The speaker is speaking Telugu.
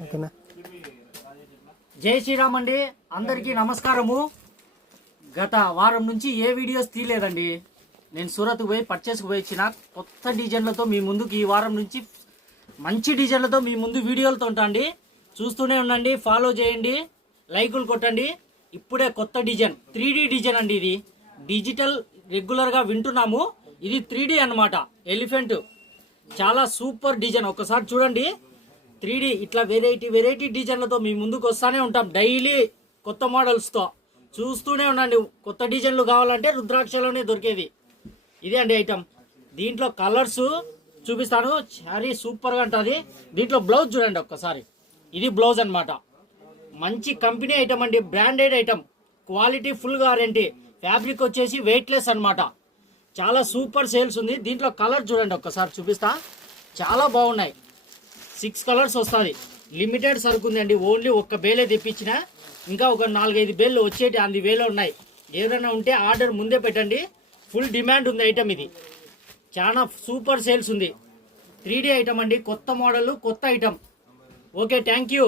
ఓకేనా. జై శ్రీరామ్ అండి, అందరికీ నమస్కారము. గత వారం నుంచి ఏ వీడియోస్ తీయలేదండి. నేను సూరత్కు పోయి పర్చేస్కి పోయి ఇచ్చిన కొత్త డిజైన్లతో మీ ముందుకు ఈ వారం నుంచి మంచి డిజైన్లతో మీ ముందు వీడియోలతో ఉంటాండి. చూస్తూనే ఉండండి, ఫాలో చేయండి, లైకులు కొట్టండి. ఇప్పుడే కొత్త డిజైన్ 3D డిజైన్ అండి. ఇది డిజిటల్ రెగ్యులర్గా వింటున్నాము, ఇది 3D అన్నమాట. ఎలిఫెంట్ చాలా సూపర్ డిజైన్. ఒకసారి చూడండి, 3D ఇట్లా వెరైటీ డిజైన్లతో మీ ముందుకు వస్తానే ఉంటాం డైలీ కొత్త మోడల్స్తో. చూస్తూనే ఉండండి. కొత్త డిజైన్లు కావాలంటే రుద్రాక్షలోనే దొరికేది. ఇదే అండి ఐటమ్. దీంట్లో కలర్స్ చూపిస్తాను, శారీ సూపర్గా ఉంటుంది. దీంట్లో బ్లౌజ్ చూడండి ఒక్కసారి. ఇది బ్లౌజ్ అన్నమాట. మంచి కంపెనీ ఐటమ్ అండి, branded item, quality full guarantee. Fabric వచ్చేసి వెయిట్లెస్ అన్నమాట. చాలా సూపర్ సేల్స్ ఉంది. దీంట్లో కలర్ చూడండి ఒక్కసారి చూపిస్తా, చాలా బాగున్నాయి. 6 కలర్స్ వస్తుంది. లిమిటెడ్ సరుకు ఉందండి, ఓన్లీ ఒక్క బేలే తెప్పించిన. ఇంకా ఒక 4-5 బేళ్ళు వచ్చేటి అంది వేలో ఉన్నాయి. ఏదైనా ఉంటే ఆర్డర్ ముందే పెట్టండి, ఫుల్ డిమాండ్ ఉంది ఐటమ్. ఇది చాలా సూపర్ సేల్స్ ఉంది. 3D ఐటమ్ అండి, కొత్త మోడల్, కొత్త ఐటమ్. Okay, thank you.